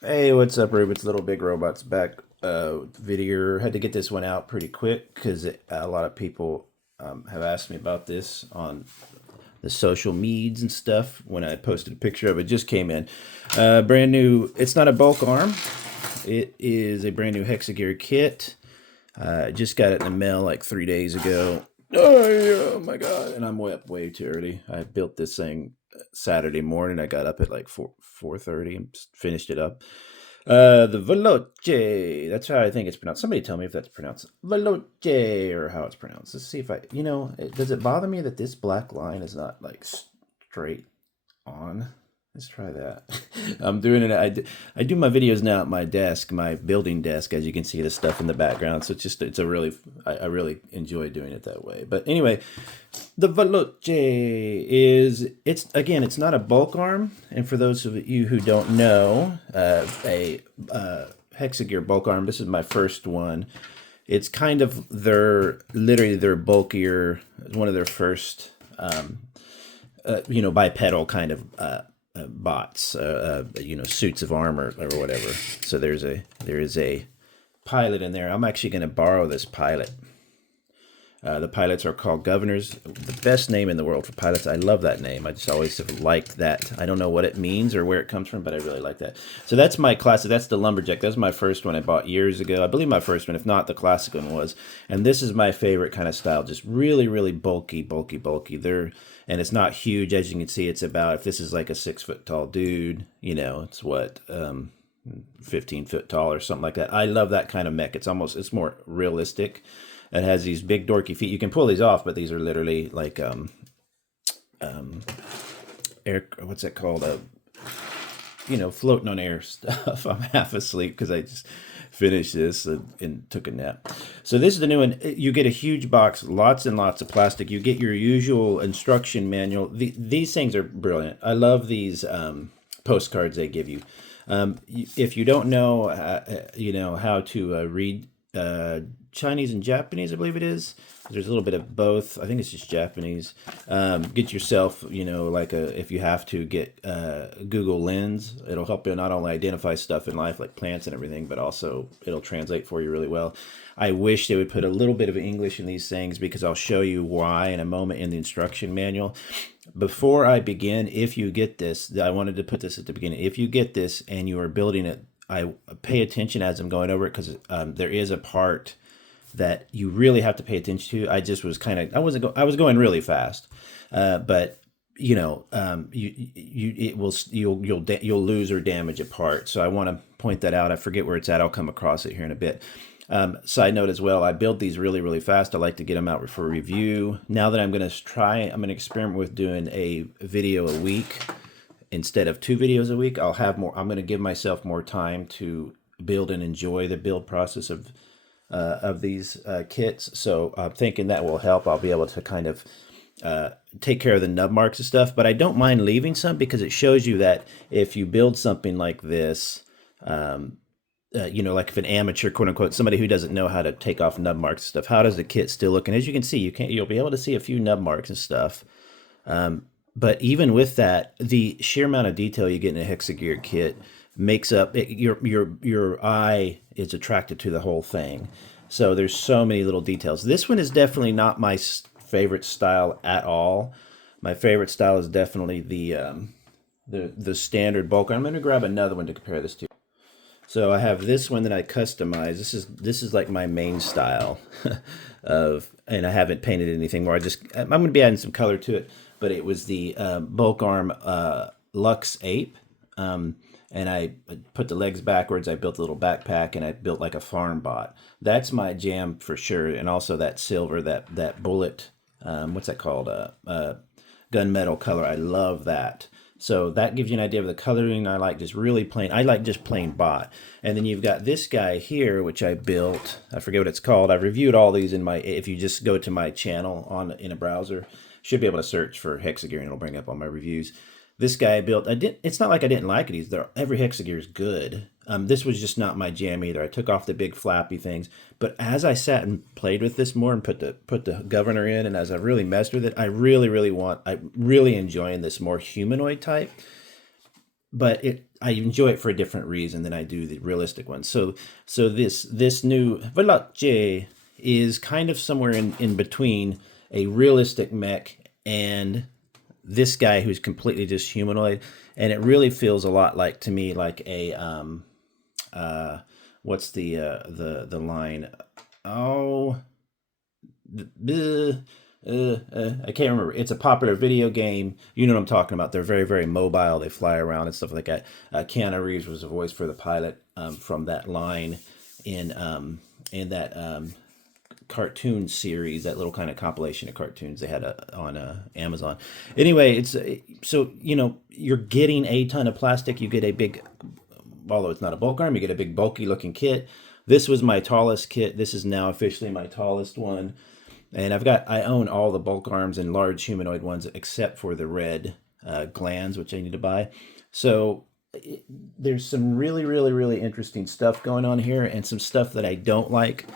Hey, what's up, Rubens? Little Big Robots back. Video had to get this one out pretty quick because a lot of people have asked me about this on the social meds and stuff. When I posted a picture of it, just came in. Brand new. It's not a bulk arm. It is a brand new Hexa Gear kit. I just got it in the mail like 3 days ago. Oh my god! And I'm way too early. I built this thing Saturday morning. I got up at like 4:30 and finished it up. The Veloce. That's how I think it's pronounced. Somebody tell me if that's pronounced Veloce or how it's pronounced. Let's see if does it bother me that this black line is not like straight on? Let's try that. I'm doing it. I do my videos now at my desk, my building desk, as you can see the stuff in the background. So it's a really, I really enjoy doing it that way. But anyway, the Veloce it's not a bulk arm. And for those of you who don't know, a Hexa Gear bulk arm, this is my first one. It's kind of literally their bulkier, one of their first, bipedal kind of bots, suits of armor or whatever. So there is a pilot in there. I'm actually going to borrow this pilot. The pilots are called governors. The best name in the world for pilots. I love that name. I just always have liked that. I don't know what it means or where it comes from, but I really like that. So that's my classic. That's the lumberjack. That's my first one I bought years ago. I believe my first one, if not the classic one, was. And this is my favorite kind of style. Just really, really bulky. And it's not huge, as you can see. It's about, if this is like a 6 foot tall dude, it's what 15 foot tall or something like that. I love that kind of mech. It's more realistic. It has these big dorky feet. You can pull these off, but these are literally like air. What's that called? Floating on air stuff. I'm half asleep because I just finished this and took a nap. So this is the new one. You get a huge box, lots and lots of plastic. You get your usual instruction manual. These things are brilliant. I love these postcards they give you. If you don't know, how to read Chinese and Japanese, I believe it is. There's a little bit of both. I think it's just Japanese. Get yourself, if you have to get Google Lens, it'll help you not only identify stuff in life like plants and everything, but also it'll translate for you really well. I wish they would put a little bit of English in these things because I'll show you why in a moment in the instruction manual. Before I begin, if you get this, I wanted to put this at the beginning. If you get this and you are building it, I pay attention as I'm going over it because there is a part that you really have to pay attention to. I just was I was going really fast, but you'll lose or damage a part. So I want to point that out. I forget where it's at. I'll come across it here in a bit. Side note as well, I build these really, really fast. I like to get them out for review. Now that I'm going to experiment with doing a video a week instead of 2 videos a week. I'm going to give myself more time to build and enjoy the build process of these kits. So I'm thinking that will help. I'll be able to kind of take care of the nub marks and stuff, but I don't mind leaving some because it shows you that if you build something like this, like if an amateur, quote unquote, somebody who doesn't know how to take off nub marks and stuff, how does the kit still look? And as you can see, you'll be able to see a few nub marks and stuff. But even with that, the sheer amount of detail you get in a Hexa Gear kit makes up your eye is attracted to the whole thing. So there's so many little details. This one is definitely not my favorite style at all. My favorite style is definitely the standard bulk. I'm going to grab another one to compare this to. So I have this one that I customize. This is like my main style and I haven't painted anything more. I'm going to be adding some color to it, but it was the bulk arm Lux Ape. And I put the legs backwards. I built a little backpack and I built like a farm bot. That's my jam for sure. And also that silver, that bullet, what's that called? Gunmetal color. I love that. So that gives you an idea of the coloring. I like just plain bot. And then you've got this guy here, which I built. I forget what it's called. I've reviewed all these if you just go to my channel in a browser, should be able to search for Hexa Gear and it'll bring up all my reviews. This guy I built, it's not like I didn't like it. Every Hexa Gear is good. This was just not my jam either. I took off the big flappy things. But as I sat and played with this more and put the governor in, and as I really messed with it, I'm really enjoying this more humanoid type. but I enjoy it for a different reason than I do the realistic ones. So this new Veloce is kind of somewhere in between a realistic mech and this guy who's completely just humanoid, and it really feels a lot like, to me, like a what's the line? Oh, I can't remember. It's a popular video game. You know what I'm talking about. They're very, very mobile. They fly around and stuff like that. Keanu Reeves was the voice for the pilot from that line in that cartoon series, that little kind of compilation of cartoons they had on Amazon. Anyway, it's so you're getting a ton of plastic. You get a big, although it's not a bulk arm, you get a big bulky looking kit. This was my tallest kit. This is now officially my tallest one. And I own all the bulk arms and large humanoid ones except for the red glands, which I need to buy. So there's some really, really, really interesting stuff going on here, and some stuff that I don't like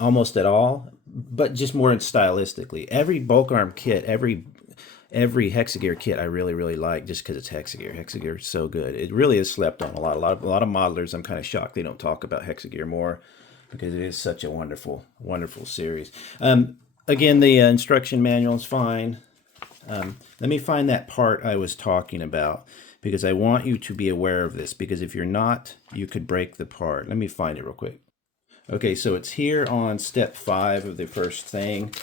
almost at all, but just more stylistically. Every bulk arm kit, every Hexa Gear kit I really, really like, just because it's Hexa Gear. Hexa Gear is so good. It really is slept on a lot. A lot of modelers, I'm kind of shocked they don't talk about Hexa Gear more, because it is such a wonderful, wonderful series. Again, the instruction manual is fine. Let me find that part I was talking about, because I want you to be aware of this, because if you're not, you could break the part. Let me find it real quick. Okay, so it's here on step 5 of the first thing.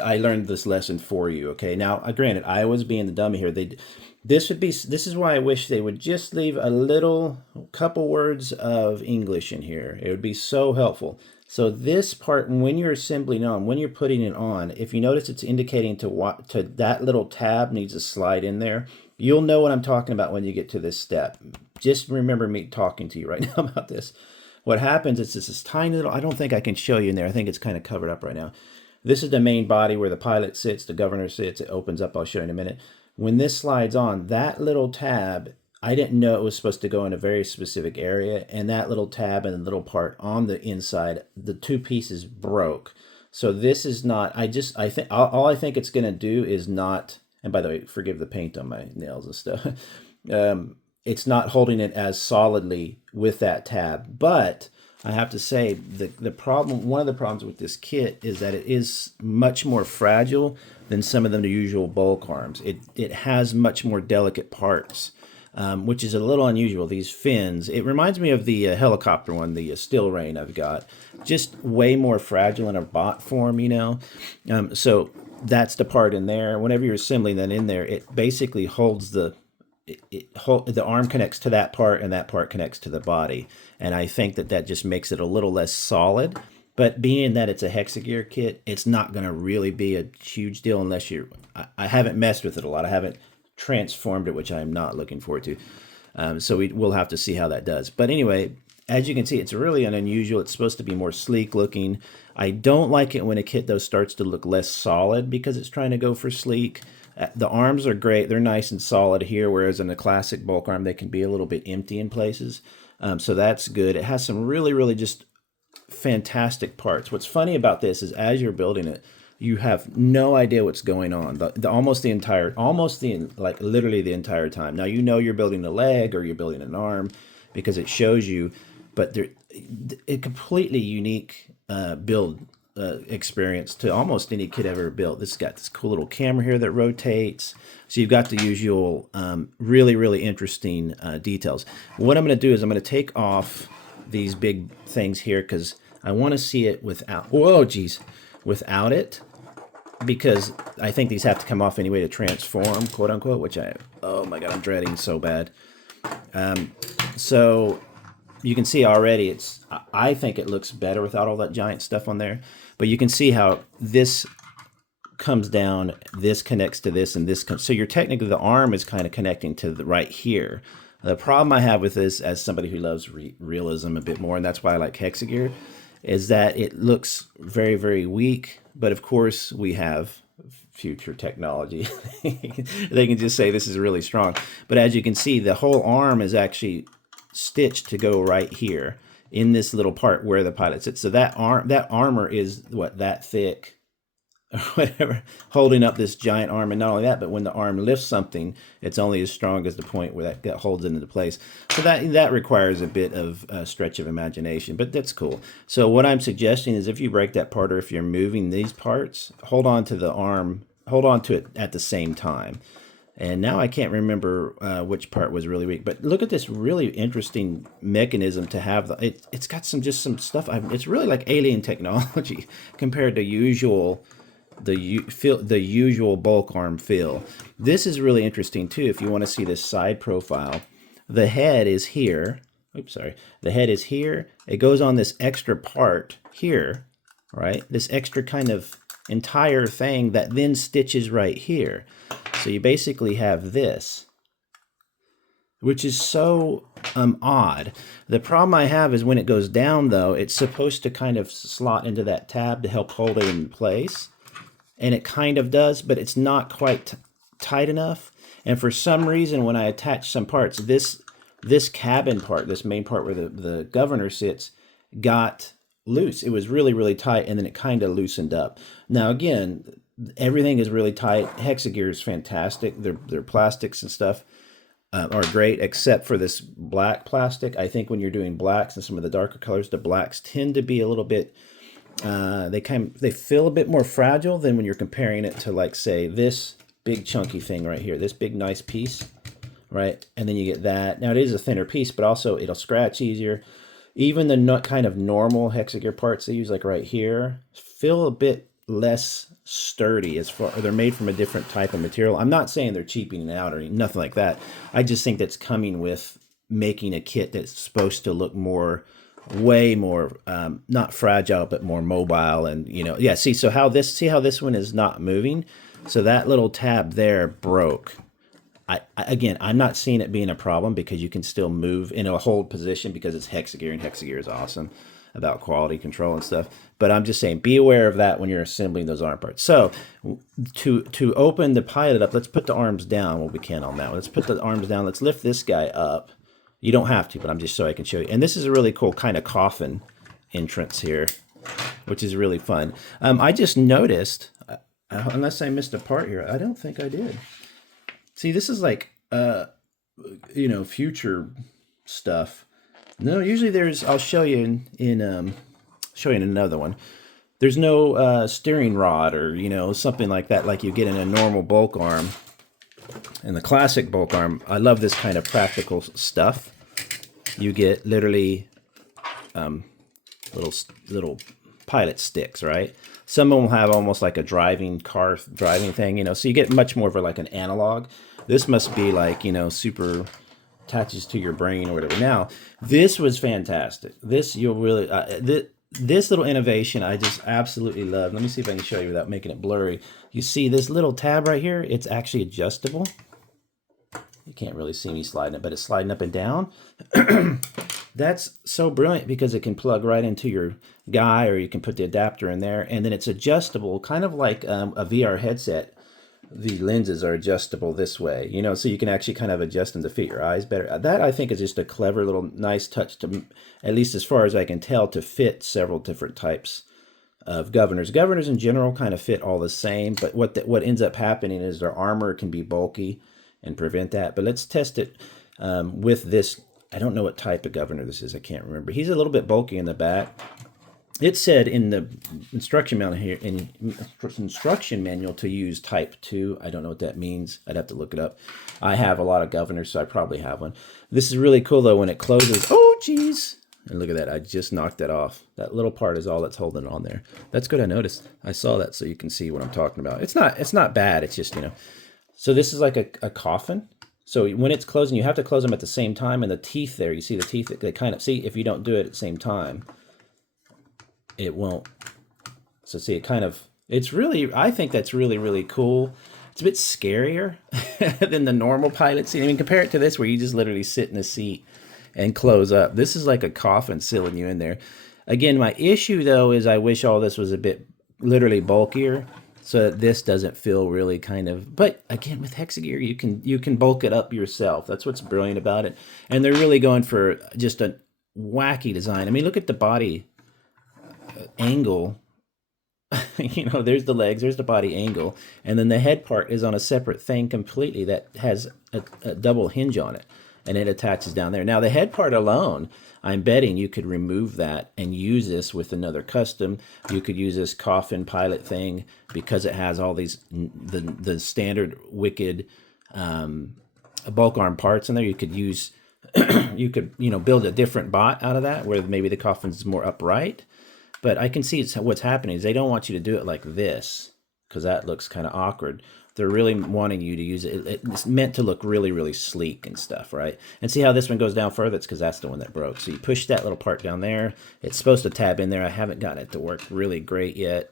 I learned this lesson for you. Okay, now granted, I was being the dummy here. This is why I wish they would just leave a couple words of English in here. It would be so helpful. So this part, when you're assembling on, when you're putting it on, if you notice it's indicating to that little tab needs to slide in there. You'll know what I'm talking about when you get to this step. Just remember me talking to you right now about this. What happens is this tiny little, I don't think I can show you in there. I think it's kind of covered up right now. This is the main body where the pilot sits, the governor sits. It opens up. I'll show you in a minute. When this slides on, that little tab, I didn't know it was supposed to go in a very specific area, and that little tab and the little part on the inside, the two pieces broke. So this is not, I think, all I think it's going to do is not, and by the way, forgive the paint on my nails and stuff. It's not holding it as solidly with that tab, but I have to say the problem, one of the problems with this kit is that it is much more fragile than some of the usual bulk arms. It has much more delicate parts, which is a little unusual. These fins, it reminds me of the helicopter one, the Steel Rain I've got, just way more fragile in a bot form, so that's the part in there. Whenever you're assembling that in there, it basically holds the arm connects to that part, and that part connects to the body, and I think that just makes it a little less solid. But being that it's a Hexa Gear kit, it's not going to really be a huge deal unless I haven't messed with it a lot. I haven't transformed it, which I'm not looking forward to. So we'll have to see how that does. But anyway, as you can see, it's really unusual. It's supposed to be more sleek looking. I don't like it when a kit, though, starts to look less solid because it's trying to go for sleek. The arms are great. They're nice and solid here, whereas in the classic bulk arm, they can be a little bit empty in places. So that's good. It has some really, really just fantastic parts. What's funny about this is as you're building it, you have no idea what's going on. Literally the entire time. Now, you're building a leg or you're building an arm because it shows you, but a completely unique build experience to almost any kid ever built. This has got this cool little camera here that rotates. So you've got the usual really, really interesting details. What I'm going to do is I'm going to take off these big things here because I want to see it without it, because I think these have to come off anyway to transform, quote unquote, which oh my God, I'm dreading so bad. So you can see already I think it looks better without all that giant stuff on there, but you can see how this comes down, this connects to this, and this comes, so you're technically, the arm is kind of connecting to the right here. The problem I have with this, as somebody who loves realism a bit more, and that's why I like Hexa Gear, is that it looks very, very weak. But of course, we have future technology. They can just say this is really strong. But as you can see, the whole arm is actually stitched to go right here in this little part where the pilot sits. So that armor is that thick or whatever, holding up this giant arm. And not only that, but when the arm lifts something, it's only as strong as the point where that holds it into place. So that requires a bit of stretch of imagination, but that's cool. So what I'm suggesting is if you break that part, or if you're moving these parts, hold on to the arm, hold on to it at the same time. And now I can't remember which part was really weak, but look at this really interesting mechanism to have. It's got some stuff. It's really like alien technology compared to the usual bulk arm feel. This is really interesting too. If you want to see this side profile, the head is here. Oops, sorry. The head is here. It goes on this extra part here, right? This extra kind of entire thing that then stitches right here. So you basically have this, which is so odd. The problem I have is when it goes down, though, it's supposed to kind of slot into that tab to help hold it in place. And it kind of does, but it's not quite tight enough. And for some reason, when I attach some parts, this cabin part, this main part where the governor sits, got loose. It was really, really tight, and then it kind of loosened up. Now, again, everything is really tight. Hexa Gear is fantastic. Their plastics and stuff are great, except for this black plastic. I think when you're doing blacks and some of the darker colors, the blacks tend to be a little bit, they feel a bit more fragile than when you're comparing it to, like, say, this big chunky thing right here, this big nice piece, right? And then you get that. Now, it is a thinner piece, but also it'll scratch easier. Even the kind of normal Hexa Gear parts they use, like right here, feel a bit less sturdy. They're made from a different type of material. I'm not saying they're cheaping it out or nothing like that. I just think that's coming with making a kit that's supposed to look way more not fragile, but more mobile. And yeah. See how this one is not moving. So that little tab there broke. Again, I'm not seeing it being a problem because you can still move in a hold position because it's Hexa Gear, and Hexa Gear is awesome about quality control and stuff. But I'm just saying, be aware of that when you're assembling those arm parts. So to open the pilot up, let's put the arms down. Well, we can on that one. Let's put the arms down. Let's lift this guy up. You don't have to, but I'm just so I can show you. And this is a really cool kind of coffin entrance here, which is really fun. I just noticed, unless I missed a part here, I don't think I did. See, this is like, future stuff. No, usually I'll show you in another one. There's no steering rod or, something like that, like you get in a normal bulk arm. In the classic bulk arm, I love this kind of practical stuff. You get literally little pilot sticks, right? Some of them will have almost like a driving thing, so you get much more of like an analog. This must be like, super attaches to your brain or whatever. Now, this was fantastic. This, you'll really, this little innovation, I just absolutely love. Let me see if I can show you without making it blurry. You see this little tab right here? It's actually adjustable. You can't really see me sliding it, but it's sliding up and down. That's so brilliant because it can plug right into your guy, or you can put the adapter in there, and then it's adjustable, kind of like a VR headset. The lenses are adjustable this way, so you can actually kind of adjust them to fit your eyes better. That, I think, is just a clever little nice touch to, at least as far as I can tell, to fit several different types of governors. Governors in general kind of fit all the same, but what ends up happening is their armor can be bulky and prevent that. But let's test it with this. I don't know what type of governor this is. I can't remember. He's a little bit bulky in the back. It said in the instruction manual to use type 2. I don't know what that means. I'd have to look it up. I have a lot of governors, so I probably have one. This is really cool, though, when it closes. Oh, geez. And look at that. I just knocked that off. That little part is all that's holding it on there. That's good. I noticed. I saw that, so you can see what I'm talking about. It's not bad. It's just, So this is like a coffin. So when it's closing, you have to close them at the same time. And the teeth there, you see the teeth, they kind of, see, if you don't do it at the same time, it won't. So see, it's really, I think that's really, really cool. It's a bit scarier than the normal pilot seat. I mean, compare it to this where you just literally sit in a seat and close up. This is like a coffin sealing you in there. Again, my issue, though, is I wish all this was a bit literally bulkier so that this doesn't feel really kind of, but again, with Hexa Gear, you can bulk it up yourself. That's what's brilliant about it. And they're really going for just a wacky design. I mean, look at the body angle. You know, there's the legs, there's the body angle, and then the head part is on a separate thing completely that has a double hinge on it, and it attaches down there. Now, the head part alone, I'm betting you could remove that and use this with another custom. You could use this coffin pilot thing because it has all these, the standard Wicked bulk arm parts in there. You could use, you could, you know, build a different bot out of that where maybe the coffin's more upright. But I can see what's happening is they don't want you to do it like this because that looks kind of awkward. They're really wanting you to use it. It's meant to look really, really sleek and stuff, right? And see how this one goes down further? It's because that's the one that broke. So you push that little part down there. It's supposed to tab in there. I haven't gotten it to work really great yet.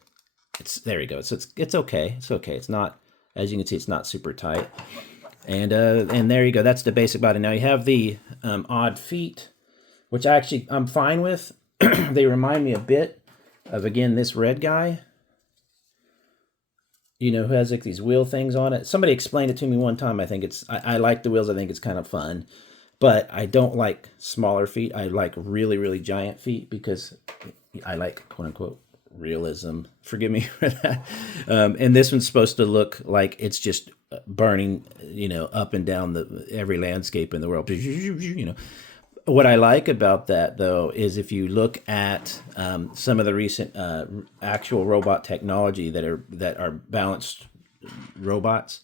There we go. So it's okay. It's okay. It's not, as you can see, it's not super tight. And there you go. That's the basic body. Now you have the odd feet, which I'm fine with. They remind me a bit of, again, this red guy, you know, who has like these wheel things on it. Somebody explained it to me one time. I think I like the wheels. I think it's kind of fun, but I don't like smaller feet. I like really, really giant feet because I like, quote unquote, realism. Forgive me for that. And this one's supposed to look like it's just burning, you know, up and down every landscape in the world, you know. What I like about that, though, is if you look at some of the recent actual robot technology that are balanced robots,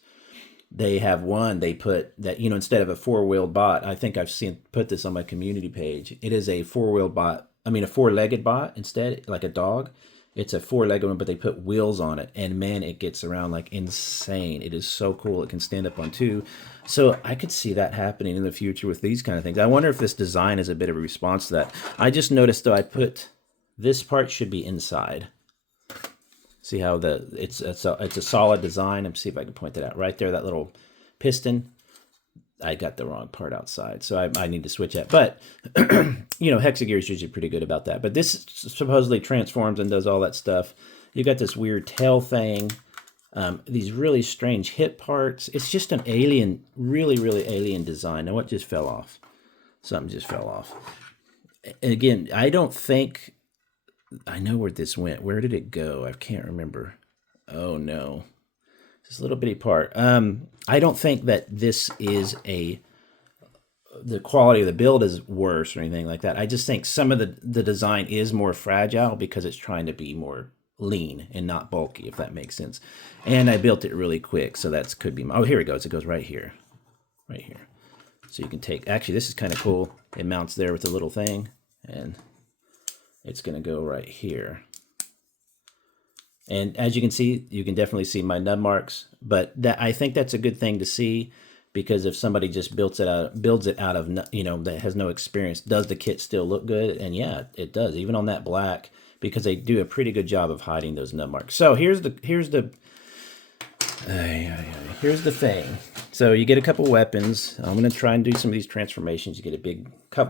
they have one. They put that, you know, instead of a four-wheeled bot, I think I've seen put this on my community page. It is a four-wheeled bot. I mean, a four-legged bot instead, like a dog. It's a four-legged one, but they put wheels on it, and man, it gets around like insane. It is so cool. It can stand up on two. So I could see that happening in the future with these kind of things. I wonder if this design is a bit of a response to that. I just noticed, though, I put this part should be inside. See how it's a solid design. Let me see if I can point that out right there. That little piston. I got the wrong part outside, so I need to switch that. But, you know, Hexa Gear is usually pretty good about that. But this supposedly transforms and does all that stuff. You got this weird tail thing, these really strange hip parts. It's just an alien, really, really alien design. Now, what just fell off? Something just fell off. And again, I don't think, I know where this went. Where did it go? I can't remember. Oh, no. This little bitty part. I don't think that this is the quality of the build is worse or anything like that. I just think some of the design is more fragile because it's trying to be more lean and not bulky, if that makes sense. And I built it really quick, so that could be oh, here it goes. It goes right here. Right here. So you can take, actually, this is kind of cool. It mounts there with a little thing, and it's going to go right here. And as you can see, you can definitely see my nub marks, but I think that's a good thing to see, because if somebody just builds it out of, you know, that has no experience, does the kit still look good? And yeah, it does, even on that black, because they do a pretty good job of hiding those nub marks. So here's the thing. So you get a couple weapons. I'm going to try and do some of these transformations. You get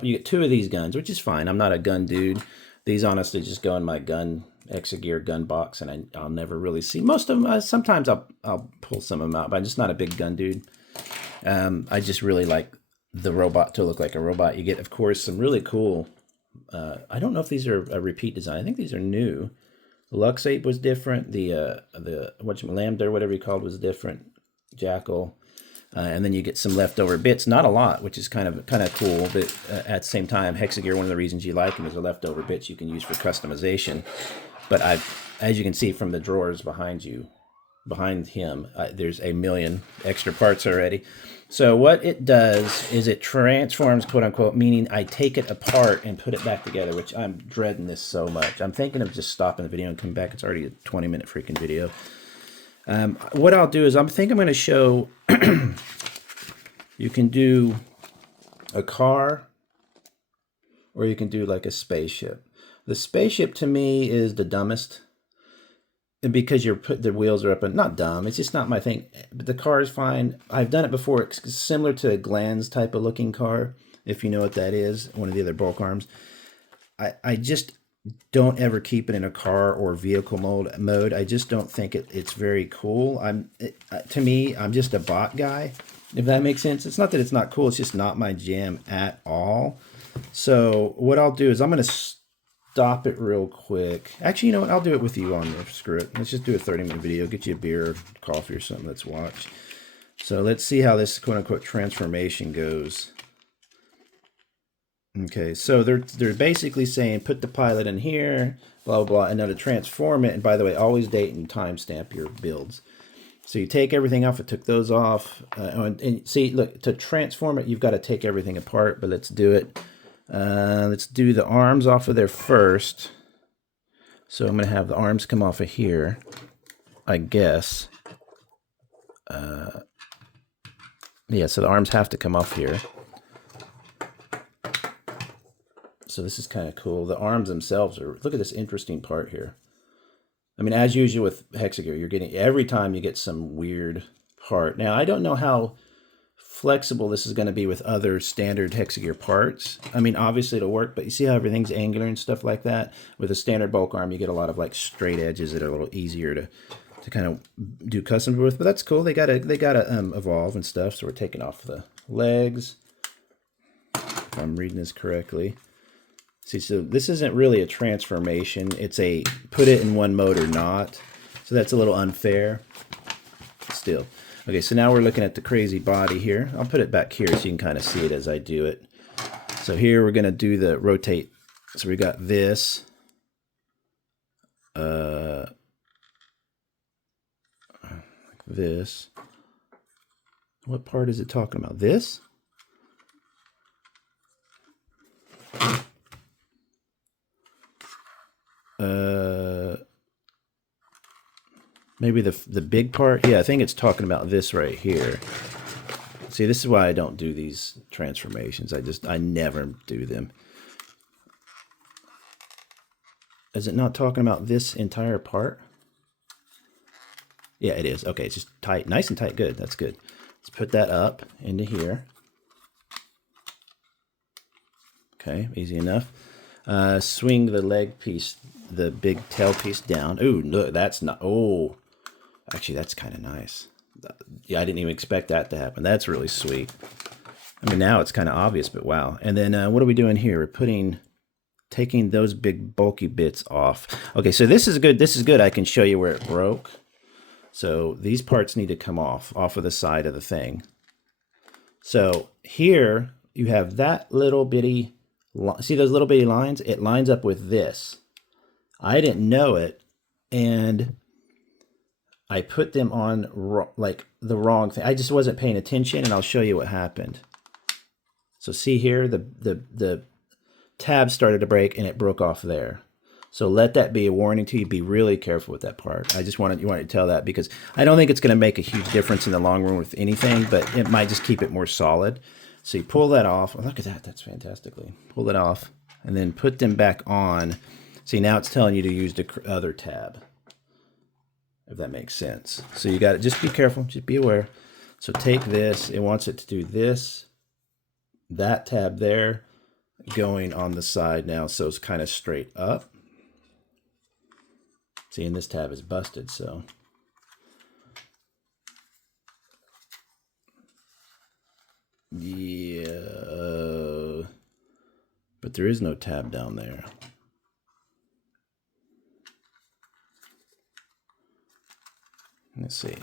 you get two of these guns, which is fine. I'm not a gun dude. These honestly just go in my Hexa Gear gun box, and I'll never really see most of them. Sometimes I'll pull some of them out, but I'm just not a big gun dude. I just really like the robot to look like a robot. You get, of course, some really cool. I don't know if these are a repeat design. I think these are new. Lux Ape was different. The Lambda or whatever you called was different. Jackal. And then you get some leftover bits, not a lot, which is kind of cool. But at the same time, Hexa Gear, one of the reasons you like them is the leftover bits you can use for customization. But as you can see from the drawers behind him, there's a million extra parts already. So what it does is it transforms, quote unquote, meaning I take it apart and put it back together, which I'm dreading this so much. I'm thinking of just stopping the video and coming back. It's already a 20-minute freaking video. What I'll do is I'm going to show you can do a car, or you can do like a spaceship. The spaceship to me is the dumbest, and because the wheels are up, and not dumb, it's just not my thing. But the car is fine. I've done it before. It's similar to a Glanz type of looking car, if you know what that is, one of the other bulk arms. I just don't ever keep it in a car or vehicle mode. I just don't think it's very cool. To me, I'm just a bot guy, if that makes sense. It's not that it's not cool. It's just not my jam at all. So what I'll do is I'm going to stop it real quick. Actually, you know what? I'll do it with you on there. Screw it. Let's just do a 30-minute video. Get you a beer or coffee or something. Let's watch. So let's see how this quote-unquote transformation goes. Okay, so they're basically saying put the pilot in here, blah, blah, blah, and now to transform it, and by the way, always date and timestamp your builds. So you take everything off. I took those off. And see, look, to transform it, you've got to take everything apart, but let's do it. Let's do the arms off of there first. So I'm going to have the arms come off of here, I guess. Yeah, so the arms have to come off here. So this is kind of cool. The arms themselves are, look at this interesting part here. I mean, as usual with Hexa Gear, you're getting, every time you get some weird part. Now, I don't know how flexible this is going to be with other standard Hexa Gear parts. I mean, obviously it'll work, but you see how everything's angular and stuff like that? With a standard bulk arm, you get a lot of like straight edges that are a little easier to kind of do custom with, but that's cool. They gotta evolve and stuff. So we're taking off the legs, if I'm reading this correctly. See, so this isn't really a transformation. It's a put it in one mode or not. So that's a little unfair. Still. Okay, so now we're looking at the crazy body here. I'll put it back here so you can kind of see it as I do it. So here we're going to do the rotate. So we got this. Like this. What part is it talking about? This? Maybe the big part. Yeah, I think it's talking about this right here. See, this is why I don't do these transformations. I never do them. Is it not talking about this entire part? Yeah, it is. Okay, it's just tight, nice and tight. Good, that's good. Let's put that up into here. Okay, easy enough. Swing the leg piece, the big tail piece down. Ooh, look, that's not, oh, actually, that's kind of nice. Yeah, I didn't even expect that to happen. That's really sweet. I mean, now it's kind of obvious, but wow. And then what are we doing here? We're taking those big bulky bits off. Okay, so this is good. This is good. I can show you where it broke. So these parts need to come off of the side of the thing. So here you have that little bitty, see those little bitty lines? It lines up with this. I didn't know it, and I put them on like the wrong thing. I just wasn't paying attention, and I'll show you what happened. So see here, the tab started to break, and it broke off there. So let that be a warning to you. Be really careful with that part. I just wanted to tell that because I don't think it's going to make a huge difference in the long run with anything, but it might just keep it more solid. So you pull that off. Oh, look at that. That's fantastically. Pull it off, and then put them back on. See, now it's telling you to use the other tab, if that makes sense. So you got to just be careful, just be aware. So take this, it wants it to do this, that tab there, going on the side now, so it's kind of straight up. See, and this tab is busted, so. Yeah, but there is no tab down there. Let's see.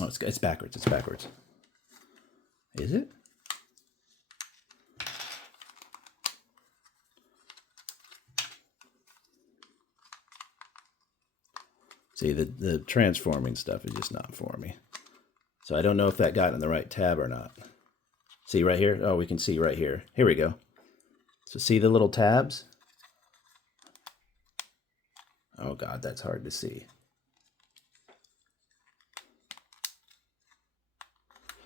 Oh, it's backwards. It's backwards. Is it? See, the transforming stuff is just not for me. So I don't know if that got in the right tab or not. See right here? Oh, we can see right here. Here we go. So see the little tabs? Oh God, that's hard to see.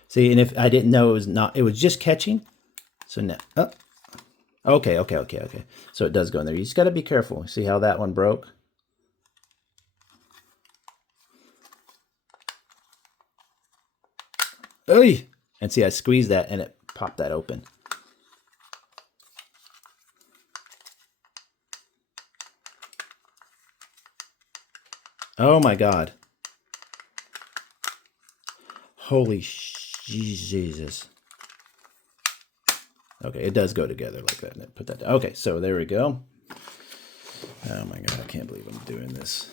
See, and if I didn't know it was just catching. So now, oh, okay. So it does go in there. You just got to be careful. See how that one broke? Oy! And see, I squeezed that and it popped that open. Oh my God. Holy Jesus. Okay, it does go together like that. Put that down. Okay, so there we go. Oh my god, I can't believe I'm doing this.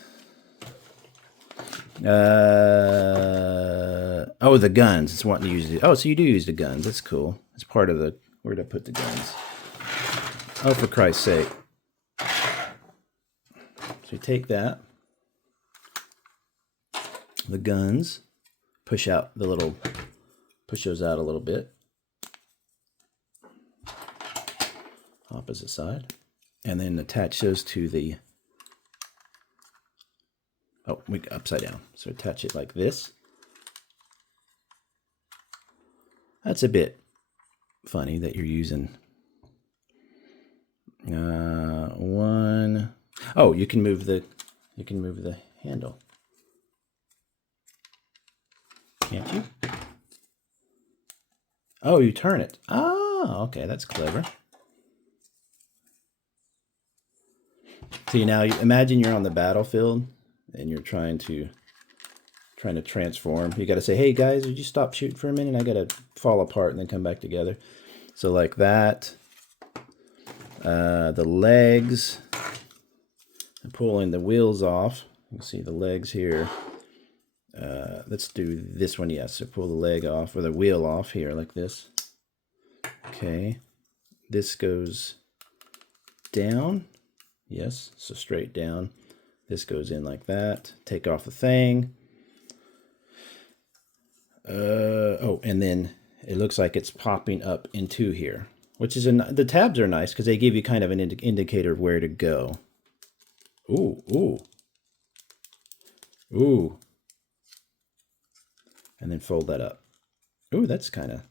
Oh, the guns. It's wanting to use it. Oh, so you do use the guns. That's cool. It's part of the... Where did I put the guns? Oh, for Christ's sake. So you take that. The guns. Push out the little... Push those out a little bit. Opposite side. And then attach those to the... Oh, we go upside down. So attach it like this. That's a bit funny that you're using one. Oh, you can move the handle. Can't you? Oh, you turn it. Oh, okay, that's clever. See, now imagine you're on the battlefield and you're trying to transform. You got to say, hey guys, would you stop shooting for a minute? I got to fall apart and then come back together. So like that. The legs. I'm pulling the wheels off. You can see the legs here. Let's do this one. Yes, so pull the leg off or the wheel off here like this. Okay. This goes down. Yes, so straight down. This goes in like that. Take off the thing. Oh, and then it looks like it's popping up into here, which is the tabs are nice because they give you kind of an indicator of where to go. Ooh, ooh, ooh, and then fold that up. Ooh, that's kind of.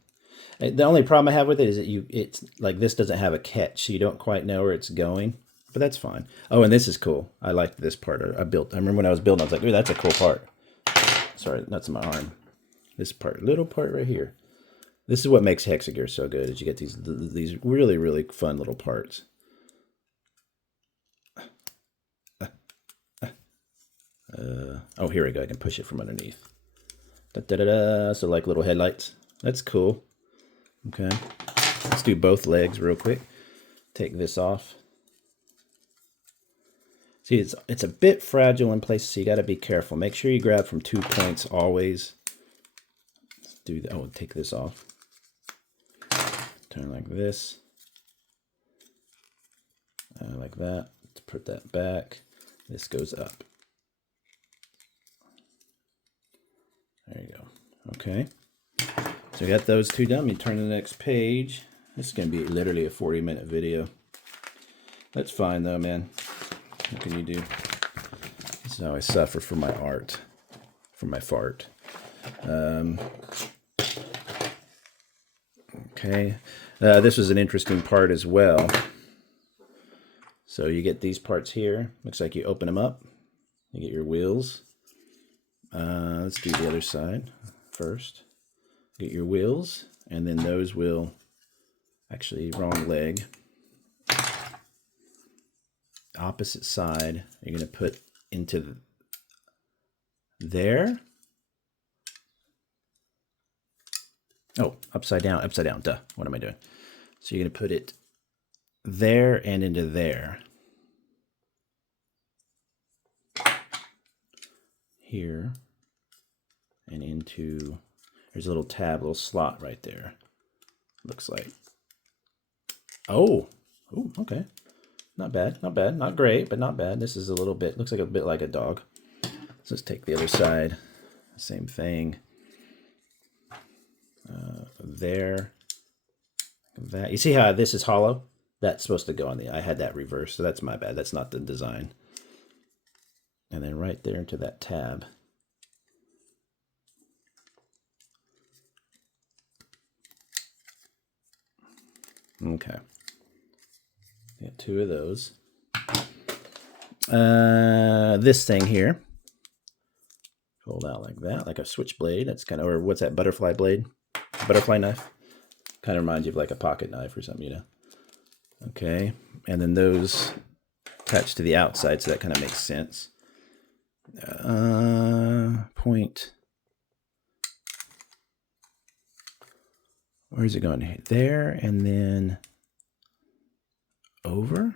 The only problem I have with it is that it's like this doesn't have a catch, so you don't quite know where it's going. But that's fine. Oh, and this is cool. I like this part. I remember when I was building, I was like, ooh, that's a cool part. Sorry, that's my arm. This part, little part right here. This is what makes Hexa Gear so good, is you get these really, really fun little parts. Oh, here we go. I can push it from underneath. Da, da, da, da. So like little headlights. That's cool. Okay. Let's do both legs real quick. Take this off. See, it's a bit fragile in places, so you got to be careful. Make sure you grab from 2 points always. Let's do that. Oh, take this off. Turn like this. Like that. Let's put that back. This goes up. There you go. Okay. So we got those two done. You turn to the next page. This is going to be literally a 40-minute video. That's fine though, man. What can you do? This is how I suffer for my art, for my fart. Okay. This was an interesting part as well. So you get these parts here. Looks like you open them up. You get your wheels. Let's do the other side first. Get your wheels, and then those will, actually, wrong leg. Opposite side, you're going to put into there. Oh, upside down, duh. What am I doing? So you're going to put it there and into there. Here and into, there's a little tab, little slot right there. Looks like. Oh, ooh, okay. Not bad, not bad, not great, but not bad. This is a little bit, looks like a bit like a dog. So let's take the other side, same thing. There, that. You see how this is hollow? That's supposed to go on the, I had that reversed, so that's my bad. That's not the design. And then right there into that tab. Okay. Got two of those. This thing here. Fold out like that, like a switchblade. That's kind of, or what's that, butterfly blade? Butterfly knife? Kind of reminds you of like a pocket knife or something, you know? Okay. And then those attached to the outside, so that kind of makes sense. Point. Where's it going? There and then over.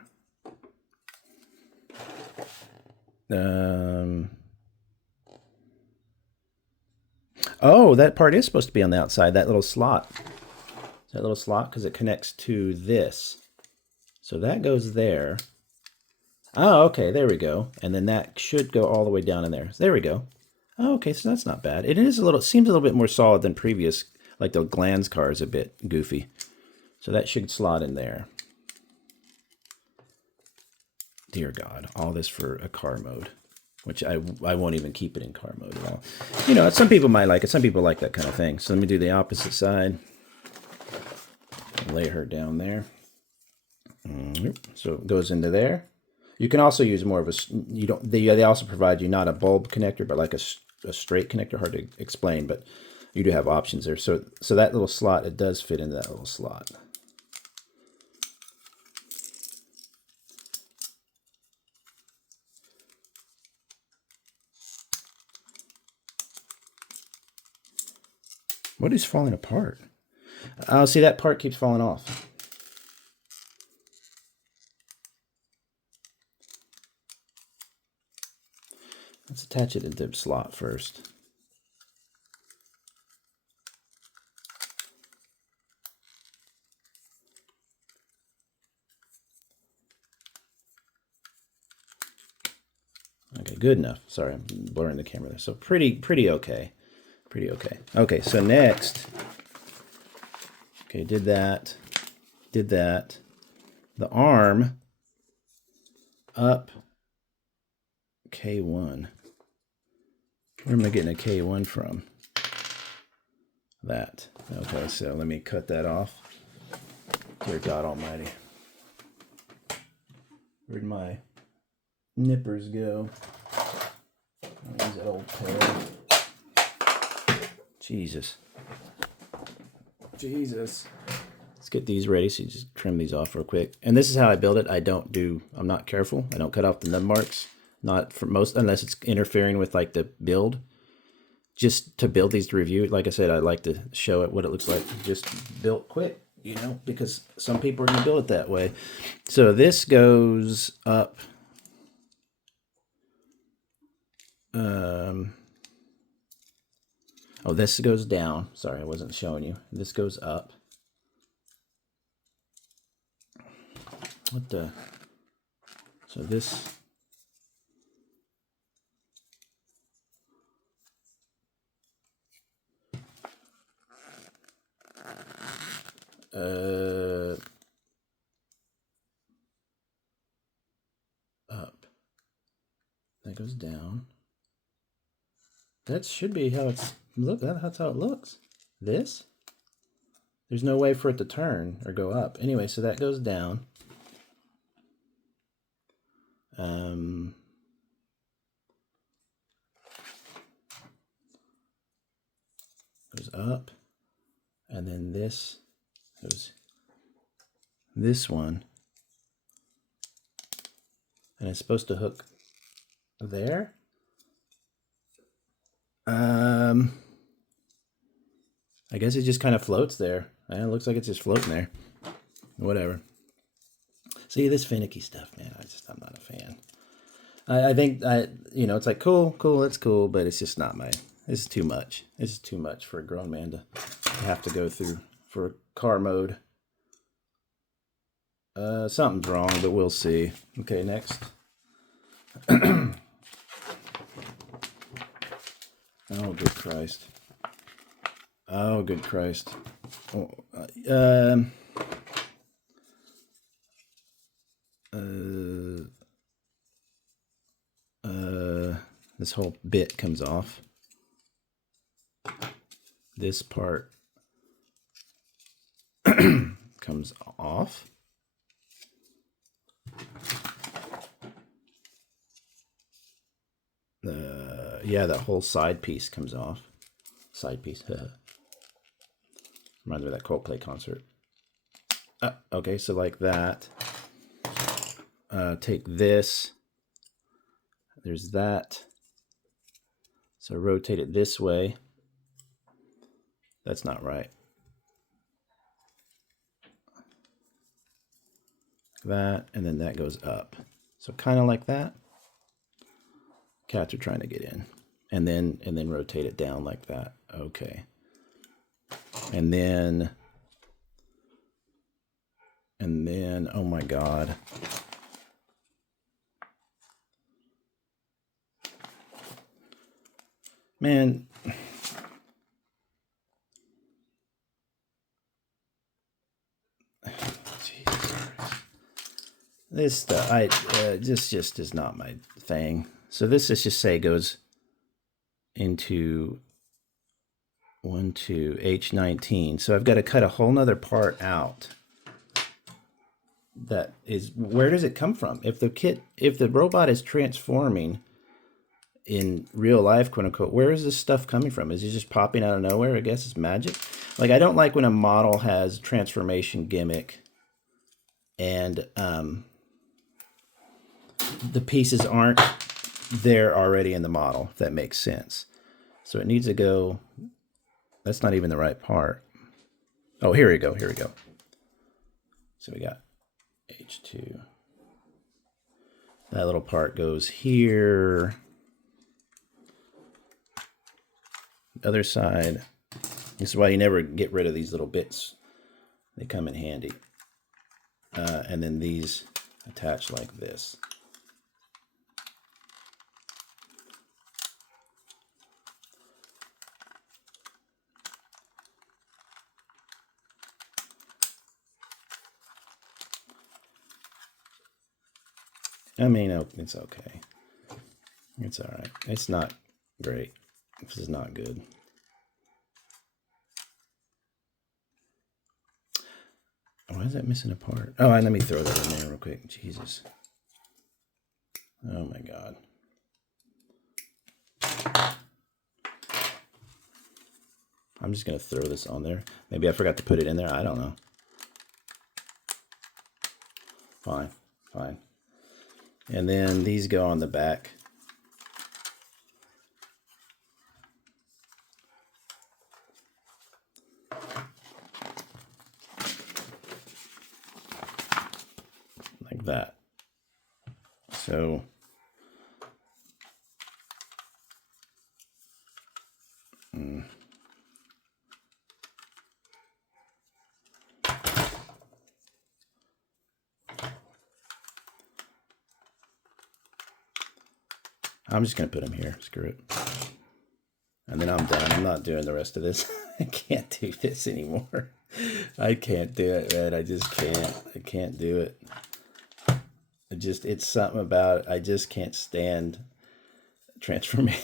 Oh, that part is supposed to be on the outside, that little slot. That little slot, because it connects to this. So that goes there. Oh, okay, there we go. And then that should go all the way down in there. There we go. Oh, okay, so that's not bad. It is a little, seems a little bit more solid than previous, like the Glands car is a bit goofy. So that should slot in there. Dear God, all this for a car mode, which I won't even keep it in car mode at all. You know, some people might like it. Some people like that kind of thing. So let me do the opposite side. Lay her down there. So it goes into there. You can also use more of a, you don't, they also provide you not a bulb connector, but like a straight connector, hard to explain, but you do have options there. So that little slot, it does fit into that little slot. What is falling apart? Oh, see, that part keeps falling off. Let's attach it into the slot first. Okay, good enough. Sorry, I'm blurring the camera there. So pretty okay. Pretty okay. Okay, so next. Okay, did that. Did that. The arm up K1. Where am I getting a K1 from? That. Okay, so let me cut that off. Dear God Almighty. Where'd my nippers go? I'll use that old pair. Jesus. Jesus. Let's get these ready. So you just trim these off real quick. And this is how I build it. I'm not careful. I don't cut off the nub marks. Not for most, unless it's interfering with like the build. Just to build these to review. Like I said, I like to show it what it looks like. Just built quick, you know, because some people are going to build it that way. So this goes up. Oh, this goes down. Sorry, I wasn't showing you. This goes up. What the? So this. Up. That goes down. That should be how it's look. That's how it looks. This. There's no way for it to turn or go up. Anyway, so that goes down. Goes up, and then this goes this one, and it's supposed to hook there. I guess it just kind of floats there. It looks like it's just floating there. Whatever. See, this finicky stuff, man, I'm not a fan. I think, you know, it's like, cool, that's cool, but it's just not my, this is too much. This is too much for a grown man to have to go through for car mode. Something's wrong, but we'll see. Okay, next. Oh, good Christ. Oh, good Christ. Oh, this whole bit comes off. This part comes off. Yeah, that whole side piece comes off. Side piece. Reminds me of that Coldplay concert. Okay, so like that. Take this. There's that. So rotate it this way. That's not right. that, and then that goes up. So kind of like that. Cats are trying to get in. And then rotate it down like that. Okay. And then, oh my God. Man. This stuff, this just is not my thing. So this, let's just say, goes into 1, 2, H19. So I've got to cut a whole nother part out. That is, where does it come from? If the robot is transforming in real life, quote unquote, where is this stuff coming from? Is it just popping out of nowhere? I guess it's magic. Like, I don't like when a model has transformation gimmick and the pieces aren't there already in the model, if that makes sense. So it needs to go, that's not even the right part. Oh, here we go, here we go. So we got H2. That little part goes here. Other side. This is why you never get rid of these little bits. They come in handy. And then these attach like this. I mean, it's okay. It's all right. It's not great. This is not good. Why is that missing a part? Oh, and let me throw that in there real quick. Jesus. Oh my God. I'm just going to throw this on there. Maybe I forgot to put it in there. I don't know. Fine, fine. And then these go on the back. Like that. So I'm just going to put them here. Screw it. And then I'm done. I'm not doing the rest of this. I can't do this anymore. I can't do it, man. I just can't. I can't do it. It's something about it. I just can't stand transformation.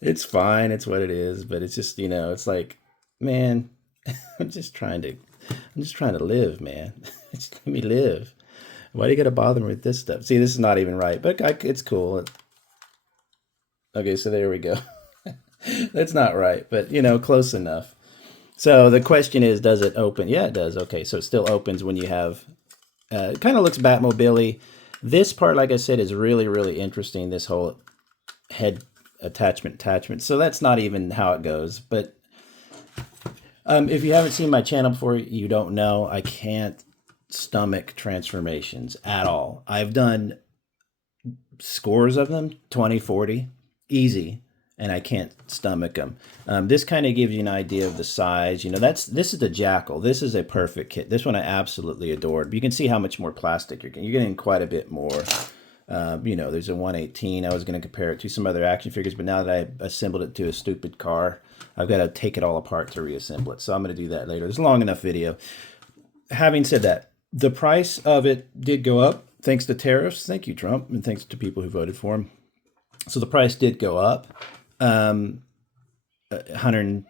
It's fine. It's what it is. But it's just, it's like, man, I'm just trying to live, man. Just let me live. Why do you got to bother me with this stuff? See, this is not even right, but it's cool. Okay, so there we go. That's not right, but close enough. So the question is, does it open? Yeah, it does. Okay, so it still opens when you have, it kind of looks Batmobile-y. This part, like I said, is really, really interesting, this whole head attachment. So that's not even how it goes. But if you haven't seen my channel before, you don't know, I can't stomach transformations at all. I've done scores of them, 20, 40, easy, and I can't stomach them. This kind of gives you an idea of the size. This is the Jackal. This is a perfect kit. This one I absolutely adored. But you can see how much more plastic you're getting quite a bit more. There's a 118. I was going to compare it to some other action figures, but now that I assembled it to a stupid car, I've got to take it all apart to reassemble it. So I'm going to do that later. It's a long enough video. Having said that, the price of it did go up thanks to tariffs. Thank you, Trump, and thanks to people who voted for him. So the price did go up, 100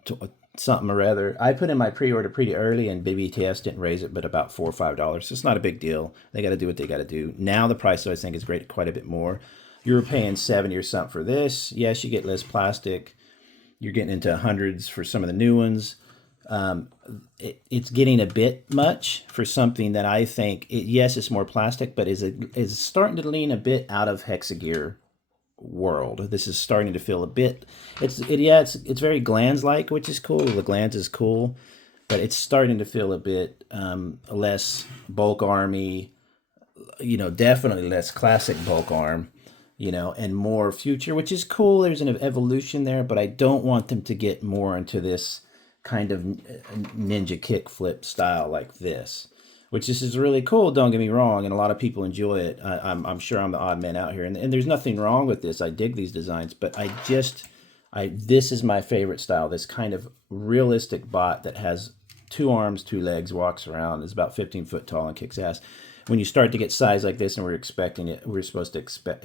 something or other. I put in my pre-order pretty early, and BBTS didn't raise it, but about $4 or $5. So it's not a big deal. They got to do what they got to do. Now the price, I think, is great, quite a bit more. You were paying $70 or something for this. Yes, you get less plastic. You're getting into hundreds for some of the new ones. It's getting a bit much for something that I think, yes, it's more plastic, but is starting to lean a bit out of Hexa Gear world. This is starting to feel a bit. It's very Glands like, which is cool. The Glands is cool, but it's starting to feel a bit less bulk army, definitely less classic bulk arm, and more future, which is cool. There's an evolution there, but I don't want them to get more into this kind of ninja kickflip style like this, which is really cool. Don't get me wrong, and a lot of people enjoy it. I'm sure I'm the odd man out here, and there's nothing wrong with this. I dig these designs, but this is my favorite style. This kind of realistic bot that has two arms, two legs, walks around, is about 15 foot tall and kicks ass. When you start to get size like this, and we're supposed to expect,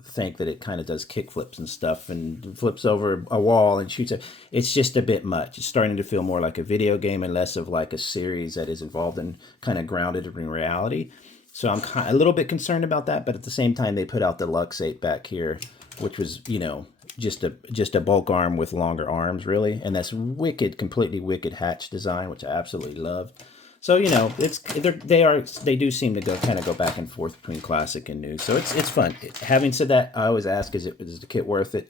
think that it kind of does kick flips and stuff and flips over a wall and shoots it. It's just a bit much. It's starting to feel more like a video game and less of like a series that is involved in kind of grounded in reality. So I'm a little bit concerned about that, but at the same time, they put out the Luxate back here, which was, just a bulk arm with longer arms, really, and that's completely wicked hatch design, which I absolutely love. So they do seem to go back and forth between classic and new. So it's fun. Having said that, I always ask, is the kit worth it?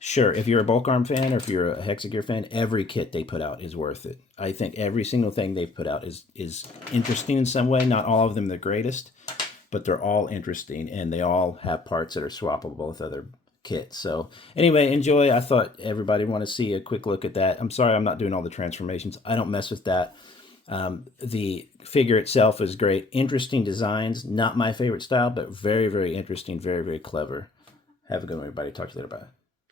Sure, if you're a bulk arm fan or if you're a Hexa Gear fan, every kit they put out is worth it. I think every single thing they've put out is interesting in some way. Not all of them the greatest, but they're all interesting, and they all have parts that are swappable with other kits. So anyway, enjoy. I thought everybody want to see a quick look at that. I'm sorry I'm not doing all the transformations. I don't mess with that. The figure itself is great. Interesting designs. Not my favorite style, but very, very interesting. Very, very clever. Have a good one, everybody. Talk to you later. Bye.